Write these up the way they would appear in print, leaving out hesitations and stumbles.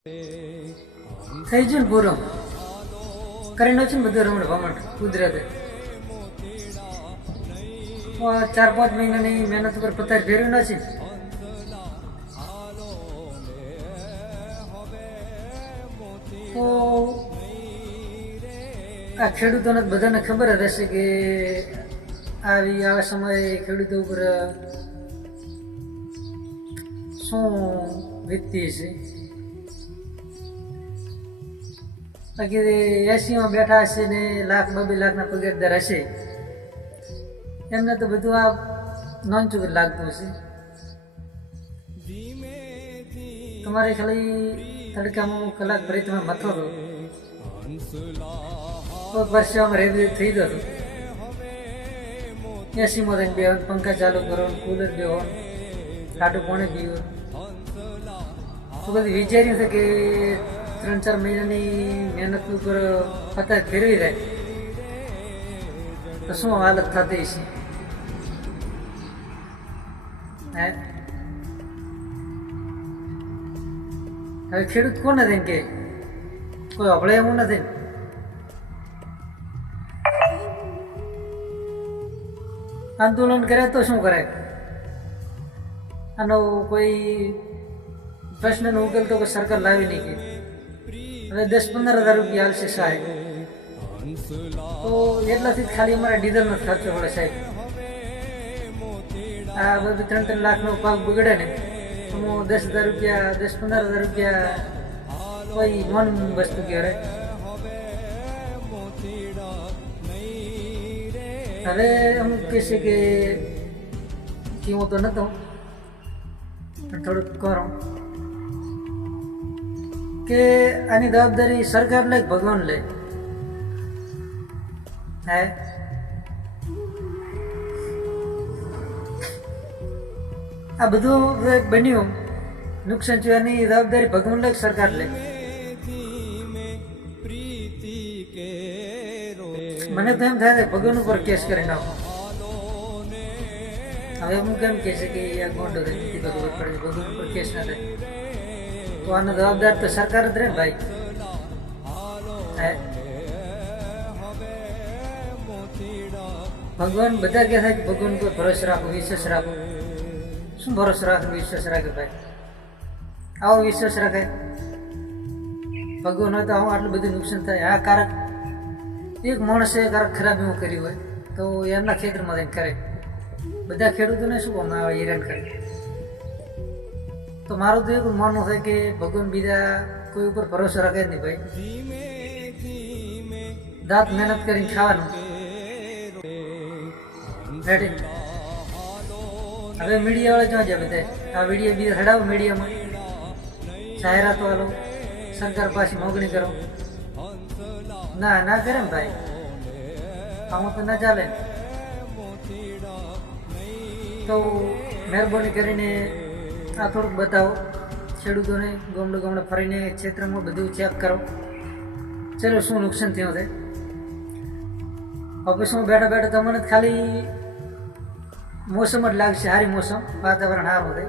થઈ ગયું ને પૂરો કરી નો છે ને બધું રમણ ભમણ કુદરતે 4-5 મહિનાની મહેનત ઉપર પતાર ફેરવ્યું નથી. તો આ ખેડૂતોને બધાને ખબર જ હશે કે આવા સમયે ખેડૂતો ઉપર શું વીતતી છે. બાકી 80માં બેઠા હશે ને 1,00,000-2 લાખના પગારદાર હશે, એમને તો બધું આ નોંચું લાગતું હશે. તમારે ખાલી તડકામાં કલાક ભરી તમે મથો તો વર્ષામાં રેવી થઈ જતો. 80માં થઈને બે પંખા ચાલુ કરો, કુલર બેહો, ઠાડું પાણી પીવો. તો બધી વિચાર્યું છે કે 3-4 મહિનાની મહેનત ઉપર પતાર ફેરવી જાય તો શું હાલત થતી છે. હવે ખેડૂત કોને થઈને કે કોઈ અભળે એવું નથી. આંદોલન કરે તો શું કરે? આનો કોઈ પ્રશ્નનો ઉકેલ તો કોઈ સરકાર લાવી નહીં કે હવે 10-15 હજાર રૂપિયા હાલશે સાહેબ, તો એટલાથી જ ખાલી અમારા ડીઝલનો ખર્ચો પડે સાહેબ. આ બધું 3-3 લાખનો પાક બગડે ને તો 10,000 રૂપિયા 10-15 હજાર રૂપિયા કોઈ મન વસ્તુ કહેવાય. હવે અમુક કહેશે કે હું તો નહોતો પણ થોડુંક કરો કે આની જવાબદારી સરકાર લે ભગવાન લે. આ બધું બન્યું નુકસાન છે, એની જવાબદારી ભગવાન લે સરકાર લે. મને તો એમ થાય છે ભગવાન ઉપર કેસ કરી નાખો. હવે હું કેમ કહે છે કે આ ગોંડો નથી ભગવાન ઉપર કેસ ના થાય તો આનો જવાબદાર તો સરકાર જ રહે ને ભાઈ. ભગવાન બધા કહે છે કે ભગવાન પર ભરોસો રાખો, વિશ્વાસ રાખો. શું ભરોસો રાખે, વિશ્વાસ રાખે ભાઈ? આવો વિશ્વાસ રાખે ભગવાન હોય તો આવું આટલું બધું નુકસાન થાય. આ કારક એક માણસે કારક ખરાબ એવું કર્યું હોય તો એમના ખેતરમાં જઈને કરે. બધા ખેડૂતોને શું કામ આવે હેરાન કરે? તો મારું તો એવું માનવું થાય કે ભગવાન બીજા કોઈ ઉપર ભરોસો રાખે નહીં ભાઈ. દાંત મહેનત કરીને ખાવાનું રેડી. હવે મીડિયાવાળા ક્યાં જાય બધા? આ વિડીયો બીજા ચડાવો મીડિયામાં, જાહેરાતો આલો, સરકાર પાસે મોગણી કરો. ના કરે ને ભાઈ, આમાં તો ના ચાલે. તો મહેરબાની કરીને આ થોડુંક બતાવો ખેડૂતોને, ગામડે ફરીને ક્ષેત્રમાં બધું ચેક કરો. ચલો શું નુકસાન થયું છે. ઓફિસમાં બેઠા તમને ખાલી મોસમ જ લાગશે, સારી મોસમ, વાતાવરણ સારું છે,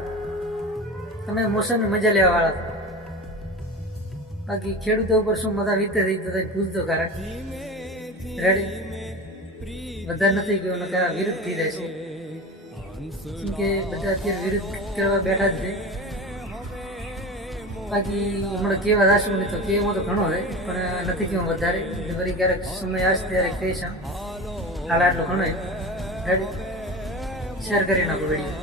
તમે મોસમની મજા લેવા વાળા. બાકી ખેડૂતો ઉપર શું મજા વીતે થઈ તો પૂછતો કરે રેડી. બધા નથી ગયો વિરુદ્ધ થઈ જાય છે, કેમ કે બધા અત્યારે વિરુદ્ધ કરવા બેઠા જ છે. બાકી હમણાં કેવા રાશું નહીં તો કેવો તો ઘણો છે પણ નથી કેવું વધારે. ફરી ક્યારેક સમય આવશે ત્યારે કહીશ. હાલ આટલું ઘણો રેડી. શેર કરી નાખો વિડીયો.